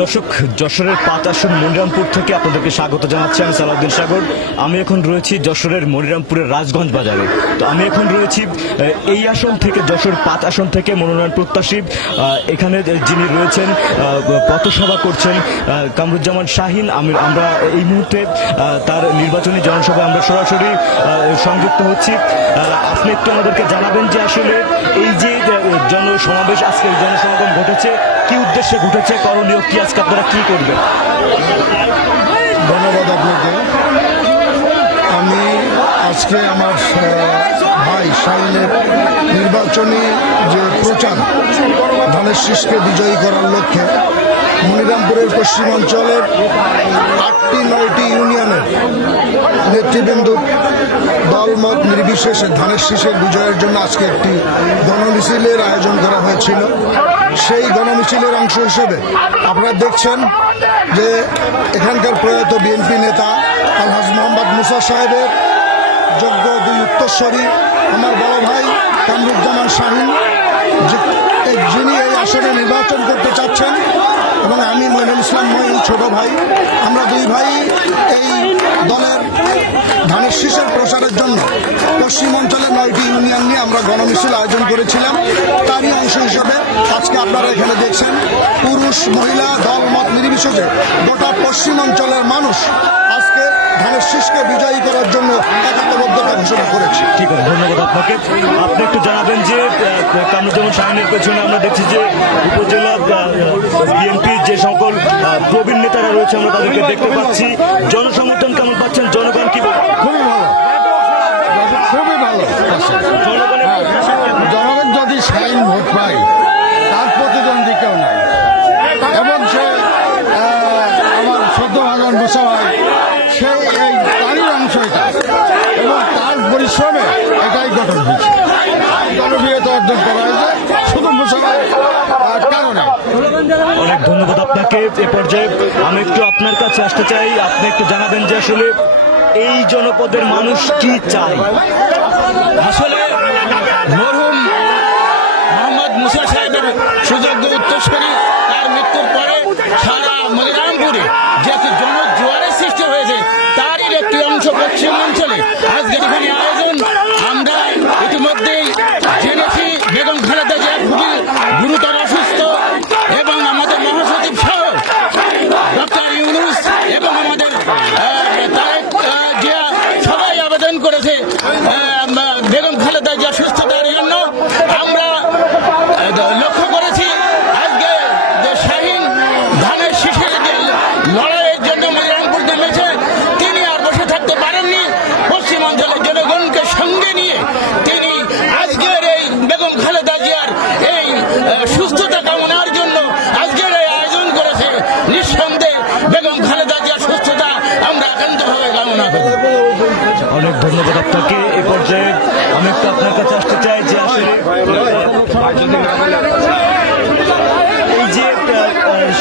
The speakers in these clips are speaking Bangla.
দর্শক, যশোরের ৫ আসন মনিরামপুর থেকে আপনাদেরকে স্বাগত জানাচ্ছি। আমি সালাউদ্দিন সাগর। আমি এখন রয়েছি যশোরের মনিরামপুরের রাজগঞ্জ বাজারে। তো আমি এখন রয়েছি এই আসন থেকে, যশোর ৫ আসন থেকে মনোনয়ন প্রত্যাশী এখানে যিনি রয়েছেন, পথসভা করছেন কামরুজ্জামান শাহীন। আমরা এই মুহূর্তে তার নির্বাচনী জনসভায় আমরা সরাসরি সংযুক্ত হচ্ছি। আপনি একটু আমাদেরকে জানাবেন যে আসলে এই যে জনসমাবেশ, আজকের জনসমাগম ঘটেছে, কি উদ্দেশ্যে ঘটেছে, করণীয় কি, আজকে আপনারা কি করবেন? ধন্যবাদ আপনাকে। আমি আজকে আমার ভাই শাহীনের নির্বাচনী যে প্রচার, ধানের শীষকে বিজয়ী করার লক্ষ্যে মনিরামপুরের পশ্চিমাঞ্চলের ৮টি-৯টি ইউনিয়নের নেতৃবৃন্দুর দলমত নির্বিশেষে ধানের শীষের বিজয়ের জন্য আজকে একটি গণমিছিলের আয়োজন করা হয়েছিল। সেই গণমিছিলের অংশ হিসেবে আপনারা দেখছেন যে এখানকার প্রয়াত বিএনপি নেতা আলহাজ মোহাম্মদ মুসা সাহেবের যোগ্য দুই উত্তরসূরি আমার বড় ভাই কামরুজ্জামান শাহীন, যিনি এই আসনে নির্বাচন করতে চাচ্ছেন, এবং আমি মইনুল ইসলাম মঈন ছোট ভাই। আমরা দুই ভাই এই দলের ধানের শীষের প্রচারের জন্য পশ্চিমাঞ্চলের 9টি ইউনিয়ন নিয়ে আমরা গণমিছিল আয়োজন করেছিলাম। তারই অংশ হিসেবে আজকে আপনারা এখানে দেখছেন পুরুষ মহিলা দল মত নির্বিশেষে গোটা পশ্চিমাঞ্চলের মানুষ আজকে ধানের শীষকে বিজয়ী করার জন্য একাত্মবদ্ধতা ঘোষণা করেছে। ঠিক আছে, ধন্যবাদ আপনাকে। আপনি একটু জানাবেন যে কামরুজ্জামান শাহীনের পেছনে আমরা দেখছি যে উপজেলা বিএনপির যে সকল প্রবীণ নেতারা রয়েছে, আমরা তাদেরকে দেখতে পাচ্ছি। জনসমর্থন কেমন পাচ্ছেন? জনগণ কি খুবই ভালো, খুবই ভালো। জনগণ যদি শাহীন ভোট পায়, তার প্রতিদ্বন্দ্বী কেউ নাই, এবং সে আমার সদ্য ভাগন মুসা ভাই, সে এই তারই অংশ এটা, এবং তার পরিশ্রমে এটাই গঠন হয়েছে, জনপ্রিয়তা অর্জন করা হয়েছে শুধু মুসা ভাই কারণে। অনেক ধন্যবাদ আপনাকে। এ পর্যায়ে আমি একটু আপনার কাছে আসতে চাই, আপনি একটু জানাবেন যে আসলে এই জনপদের মানুষ কি চায়। আসলে মরহুম মোহাম্মদ মুসা সাহেবের সুযোগ্য উত্তরসূরি, তার মৃত্যুর পরে সারা মনিরামপুরে যে জনজোয়ারের সৃষ্টি হয়েছে, তারই একটি অংশ পশ্চিমাঞ্চলে আজকের এখানে আয়োজন। আমরা ইতিমধ্যেই জেনেছি বেগম খালেদা জিয়া খুবই গুরুতর অসুস্থ, এবং আমাদের মহাসচিব সহ ডক্টর ইউনূস এবং আমাদের তারেক জিয়া সবাই আবেদন করেছে বেগম খালেদা জিয়া সুস্থতার জন্য। আমরা লক্ষ্য করেছি আজকে যে শাহীন ধানের শীষের লড়াইয়ের জন্য মনিরামপুর নেমেছে, তিনি আর বসে থাকতে পারেননি। পশ্চিমাঞ্চলের জনগণকে সঙ্গে নিয়ে তিনি আজকের এই বেগম খালেদা জিয়ার এই সুস্থতা কামনার জন্য আজকের এই আয়োজন করেছে। নিঃসন্দেহে বেগম খালেদা জিয়ার সুস্থতা আমরা একান্তভাবে কামনা করি। অনেক ধন্যবাদ আপনাকে। এ পর্যায়ে আমি একটু আপনার কাছে আসতে চাই যে আসলে এই যে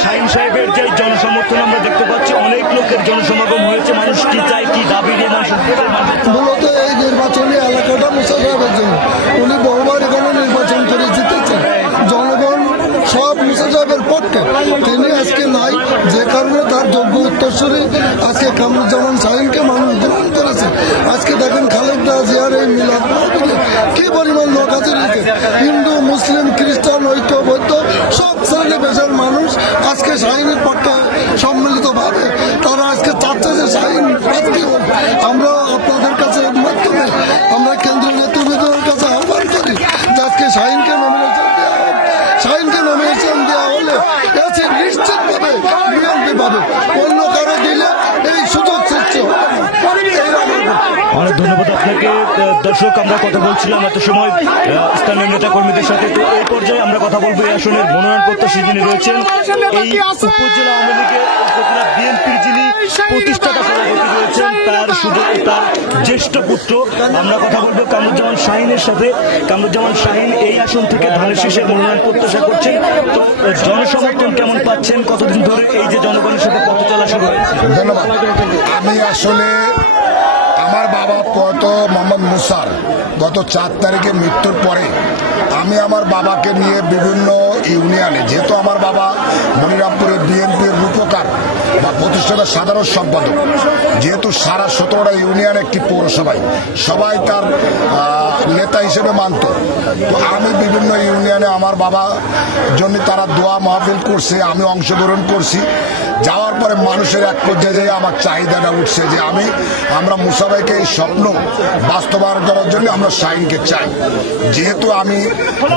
শাহীন সাহেবের যে জনসমর্থন আমরা দেখতে পাচ্ছি, অনেক লোকের জনসমাগম হয়েছে। মানুষ কি চায়, কি দাবি নিয়ে মানুষ মূলত এই নির্বাচনী এলাকাটা মুসা সাহেবের জন্য, উনি বহুবার এখানে নির্বাচন করে জিতেছেন। জনগণ সব মুসা সাহেবের পক্ষে, তিনি আজকে নাই, যে কারণে তার যোগ্য উত্তরসূরি আজকে কামরুজ্জামান শাহীনকে মানুষ গ্রহণ করেছে। আজকে দেখেন খালেদা জিয়ার এই মিলাদ মাহফিলে কি পরিমাণ লোক আছে, হিন্দু মুসলিম খ্রিস্টান ঐক্য বৌদ্ধ সব শ্রেণী পেশার মানুষ আজকে শাহীনের পক্ষে সম্মিলিতভাবে তারা আজকে চাচ্ছে যে শাহীন প্রার্থী হোক। আমরা আপনাদের কাছে মাধ্যমে আমরা কেন্দ্রীয় নেতৃবৃন্দের কাছে আহ্বান করি যে আজকে শাহীনকে নমিনেশন দেওয়া হোক। শাহীনকে নমিনেশন দেওয়া হলে এসে নিশ্চিতভাবে বিএনপি পাবে, অন্য কারো দিলে এই সুযোগ সৃষ্টি হবে। অনেক ধন্যবাদ আপনাকে। দর্শক, আমরা কথা বলছিলাম এত সময় স্থানীয় নেতা কর্মীদের সাথে। তো এই পর্যায়ে আমরা কথা বলবো এই আসনের মনোনয়ন প্রত্যাশী যিনি রয়েছেন, এই উপজেলা আওয়ামী লীগের উপজেলা বিএনপির যিনি প্রতিষ্ঠাতা সভাপতি রয়েছেন, তার জ্যেষ্ঠ পুত্র। আমরা কথা বলবো কামরুজ্জামান শাহীনের সাথে। কামরুজ্জামান শাহীন এই আসন থেকে ধানের শীষের মনোনয়ন প্রত্যাশা করছেন। তো জনসমর্থন কেমন পাচ্ছেন? কতদিন ধরে এই যে জনগণের সাথে পথ চলা শুরু হয়েছে? ধন্যবাদ। আমি আসলে আমার বাবা প্রয়াত মোহাম্মদ মুসার গত 4 তারিখে মৃত্যুর পরে আমি আমার বাবাকে নিয়ে বিভিন্ন ইউনিয়নে, যেহেতু আমার বাবা মনিরামপুরের বিএনপির রূপকার বা প্রতিষ্ঠাতা সাধারণ সম্পাদক। যেহেতু সারা 17টা ইউনিয়ন একটি পৌরসভায় সবাই তার নেতা হিসেবে মানত, তো আমি বিভিন্ন ইউনিয়নে আমার বাবা জন্য তারা দোয়া মাহফিল করছে, আমি অংশগ্রহণ করছি। যাওয়ার পরে মানুষের এক পর্যায়ে যেয়ে আমার চাহিদাটা উঠছে যে আমরা মুসা ভাইকে এই স্বপ্ন বাস্তবায়ন করার জন্য আমরা শাহিনকে চাই। যেহেতু আমি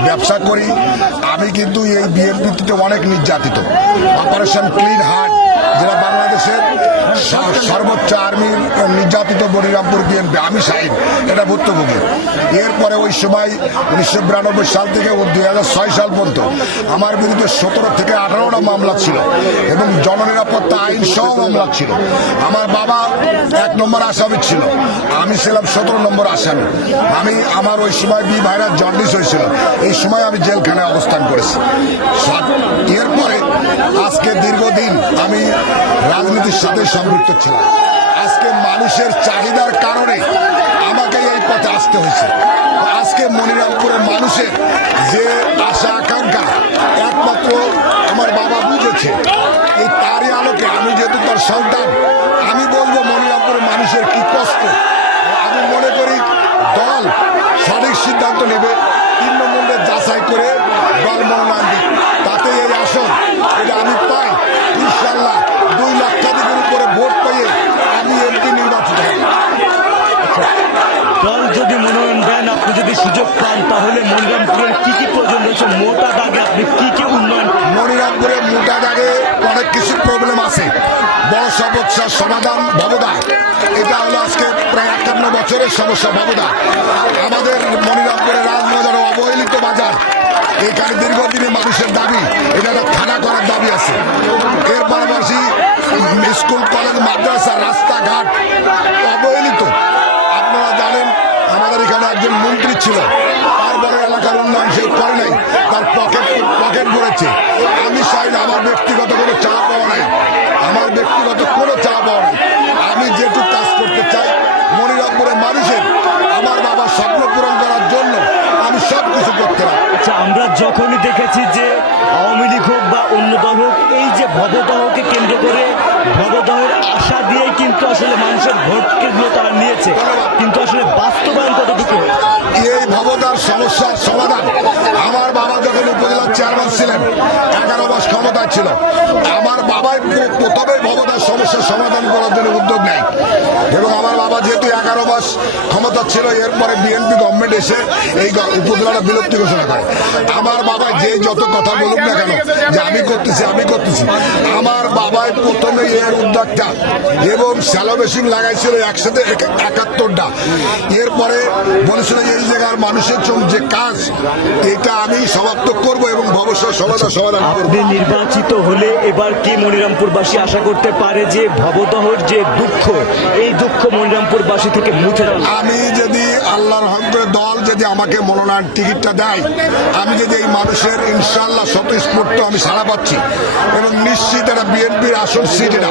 ব্যবসা করি, আমি কিন্তু এই বিএনপিতে অনেক নির্যাতিত। অপারেশন ক্লিন হার্ট, যেটা বাংলাদেশের সর্বোচ্চ আর্মির নির্যাতিত মনিরামপুর বিএনপি, আমি শাহিন এটা ভুক্তভোগী। এরপরে ওই সময় 1992 সাল থেকে 2006 সাল পর্যন্ত আমার বিরুদ্ধে 17 থেকে 18টা মামলা ছিল এবং জননিরাপত্তা আইন সহ মামলা ছিল। আমার বাবা 1 নম্বর আসামি ছিল, আমি ছিলাম 17 নম্বর আসামি। আমার ওই সময় ভাইরাস জন্ডিস হয়েছিল, এই সময় আমি জেলখানায় অবস্থান করেছি। এরপরে আজকে দীর্ঘদিন আমি রাজনীতির সাথে সম্পৃক্ত ছিলাম। আজকে মানুষের চাহিদার কারণে আমাকে এই পথে আসতে হয়েছে। আজকে মনিরামপুরের মানুষের যে আশা আকাঙ্ক্ষা একমাত্র আমার বাবা বুঝেছে, এই তারই আলোকে আমি যেহেতু তার সন্তান, আমি বলবো মনিরামপুরের মানুষের কি কষ্ট। আমি মনে করি দল সঠিক সিদ্ধান্ত নেবে, 3 নম্বরে যাচাই করে দল মনোনয়ন দিক, তাতে এই আসন এটা আমি পাই ইনশাল্লাহ 2 লক্ষাধিকের উপরে ভোট পেয়ে আমি এমপি নির্বাচিত হব। দল যদি মনোনয়ন দেন, আপনি যদি সুযোগ পান, তাহলে মনিরামপুরের কি কি প্রয়োজন রয়েছে? মোটা দাগে আপনি কি উন্নয়ন? মনিরামপুরে মোটা দাগে অনেক কিছু প্রবলেম আছে। বড় সমস্যার সমাধান ভবদা, এটা হলো আজকে প্রায় 51 বছরের সমস্যা ভবদা। আমাদের মনিরামপুরের রাজবাজার অবহেলিত বাজার, এখানে দীর্ঘদিনের মানুষের দাবি, এটা একটা থানা করার দাবি আছে। এর পাশাপাশি স্কুল কলেজ মাদ্রাসা রাস্তাঘাট অবহেলিত। আপনারা জানেন আমাদের এখানে একজন মন্ত্রী ছিল, তারপরে এলাকার উন্নয়ন সে করে নাই, তার পকেট ভরেছে। আমি চাই না, আমার ব্যক্তিগত কোনো চা পাওয়া নাই, আমার ব্যক্তিগত কোনো চা পাওয়া নাই। আমি যেটুকু কাজ করতে চাই মনিরামপুরের মানুষের, আমার বাবার স্বপ্ন পূরণ করার জন্য আমি সব কিছু করতে পারি। আচ্ছা, আমরা যখনই দেখেছি যে আওয়ামী লীগ হোক বা অন্য দল হোক, এই যে ভবদহকে কেন্দ্র করে ভবদহের আশা দিয়ে কিন্তু আসলে মানুষের ভোটগুলো তারা নিয়েছে, কিন্তু আসলে বাস্তবায়ন কতটুকু? এই ভবদার সমস্যার সমাধান আমার বাবা যখন উপজেলার চেয়ারম্যান ছিলেন, 11 মাস ক্ষমতায় ছিল, আমার বাবাই প্রথমে ভবদার সমস্যার সমাধান করার জন্য উদ্যোগ নেয় এবং আমার বাবা যেহেতু 11 মাস ক্ষমতা ছিল, এরপরে বিএনপি গভর্নমেন্ট এসে এই উপজেলাটা বিলুপ্তি ঘোষণা করে। আমার বাবা যে যত কথা বলুক না কেন যে আমি করতেছি, আমার বাবাই প্রথমে এর উদ্যোগটা এবং স্যালো মেশিন লাগাইছিল একসাথে 71টা। এরপরে বলেছিল এই জায়গার মানুষের যে কাজ, এটা আমি সমাপ্ত করব এবং ভবিষ্যৎ সমাধান করব। আপনি নির্বাচিত হলে এবার কি মনিরামপুরবাসী আশা করতে পারে যে ভবদহর যে দুঃখ, এই দুঃখ মনিরামপুরবাসী থেকে মুছে যাবে? আমি যদি আল্লাহর হকরে দল যদি আমাকে মনোনয়ন টিকিটটা দেয়, আমি যদি এই মানুষের ইনশাল্লাহ স্বতঃস্ফূর্ত আমি সাড়া পাচ্ছি এবং নিশ্চিত একটা বিএনপির আসন সিট এটা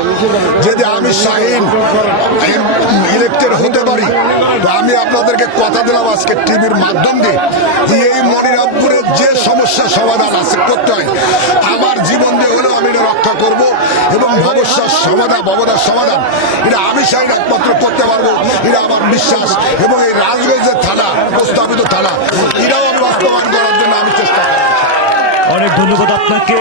যদি আমি শাহিন ইলেক্টেড হতে পারি, তো আমি আপনাদেরকে কথা দিলাম আজকে টিভির মাধ্যম দিয়ে যে এই মনিরামপুরের যে সমস্যার সমাধান আছে করতে হয়, আমার জীবন দিয়ে হলেও আমি এটা রক্ষা করব এবং ভবিষ্যৎ ভবদার সমাধান এটা আমি শাহিন একমাত্র করতে পারবো, এটা আমার বিশ্বাস। এবং এই রাজগঞ্জের থানা, প্রস্তাবিত থানা, এটাও আমি বাস্তবায়ন করার জন্য আমি চেষ্টা করব। অনেক ধন্যবাদ আপনাকে।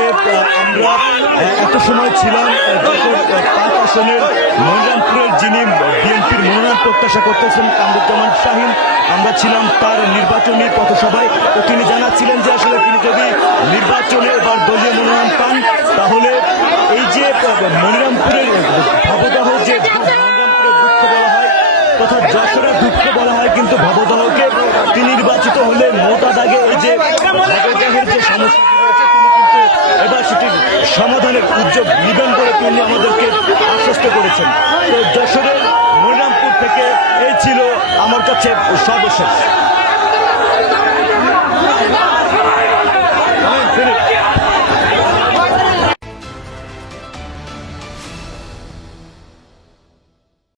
আমরা এত সময় ছিলাম যশোর 5 আসনের মনিরামপুরের যিনি বিএনপির মনোনয়ন প্রত্যাশা করতেছেন কামরুজ্জামান শাহিন, আমরা ছিলাম তার নির্বাচনী পথসভায়। তো তিনি জানাচ্ছিলেন যে আসলে তিনি যদি নির্বাচনে এবার দলীয় মনোনয়ন পান, তাহলে এই যে মনিরামপুরের ভবদহ যে মনিরামপুরের দুঃখ বলা হয় তথা যশোরের দুঃখ বলা হয়, কিন্তু ভবদহকে তিনি নির্বাচিত হলে মোটা দাগে এই যে ভবদহের যে সমস্যা এবার সেটির সমাধানের উদ্যোগ নিবেন বলে তিনি আমাদেরকে আশ্বস্ত করেছেন। তো যশোরের মনিরামপুর থেকে এই ছিল আমার কাছে সর্বশেষ।